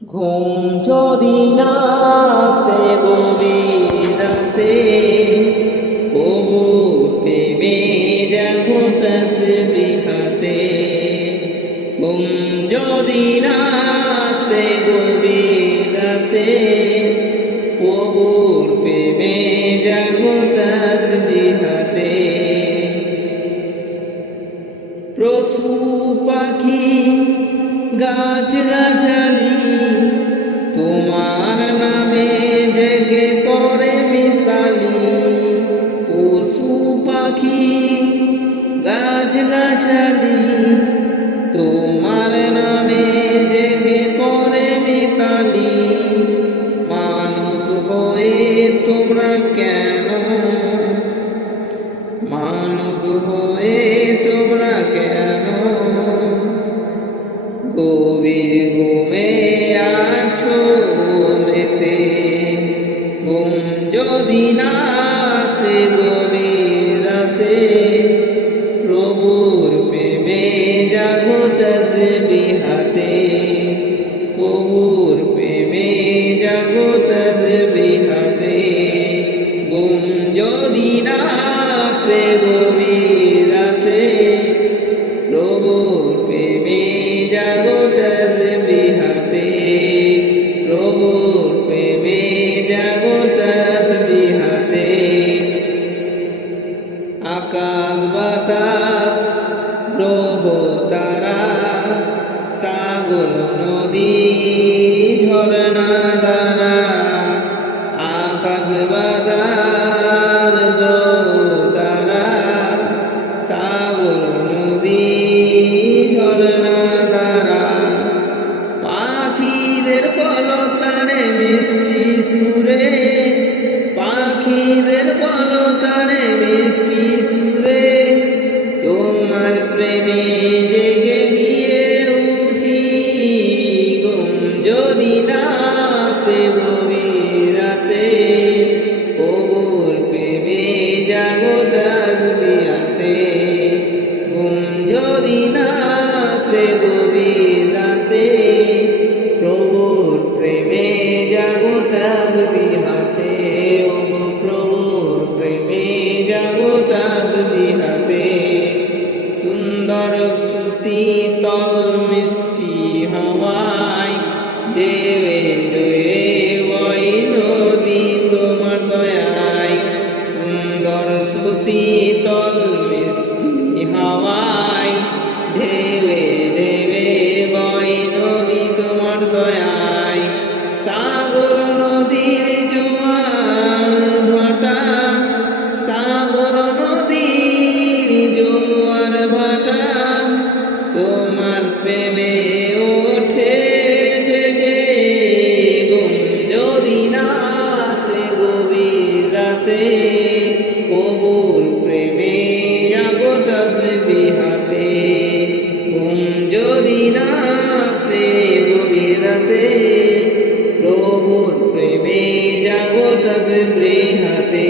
ঘুম যদি না আসে গভীর রাতে, প্রভুর প্রেমে জাগো তাসবিহাতে। ঘুম যদি না আসে গভীর রাতে, প্রভুর প্রেমে জাগো তাসবিহাতে। পশু পাখি গাছ গাছালি তোমার নামে জেগে পড়ে মিতালি। পশু পাখি গাছ গাছালি তোমার নামে জেগে পড়ে মিতালি। মানুষ হয়ে তোমরা কেন, মানুষ হয়ে তোমরা কেন গভীর ঘুমে আছো মেতে। ঘুম যদি না আসে গভীর রাতে, প্রভুর প্রেমে জাগো তাসবিহাতে। প্রভুর প্রেমে জাগো তাসবিহাতে। ঘুম যদি না আসে গভীর রাতে, প্রভুর প্রেমে জাগো তাসবিহাতে। প্রভুর প্রেমে জাগো তাসবিহাতে। আকাশ বাতাস গ্রহ তারা, সাগর নদী ঝরনা ধারা। আকাশ বাতাস গ্রহ তারা, সাগর নদী ঝরনা ধারা। পাখিদের কলতানে মিষ্টি সুরে, পাখিদের কলতানে মিষ্টি সুরে। তোমার প্রেমে জেগে গিয়ে উঠি। ঘুম যদি না আসে গভীর রাতে, প্রভুর প্রেমে জাগো তাসবিহাতে। ঘুম যদি না আসে গভীর রাতে, প্রভুর প্রেমে জাগো তাসবিহাতে। ওগো প্রভুর প্রেমে জাগো তাসবিহাতে। সুন্দর সুশীতল মিষ্টি হাওয়ায় ঢেউয়ে ঢেউয়ে বয় নদী তোমার দয়ায়। সুন্দর সুশীতল মিষ্টি হাওয়ায় ঢেউয়ে ঢেউয়ে বয় নদী তোমার দয়ায়। সাগর নদীর জোয়ার ভাটা, সাগর নদীর জোয়ার ভাটা। তোমার প্রেমে ওঠে জেগে। ঘুম যদি না আসে গভীর রাতে, প্রভুর প্রেমে জাগো তাসবিহাতে। ঘুম যদি না আসে গভীর রাতে, প্রভুর প্রেমে জাগো তাসবিহাতে।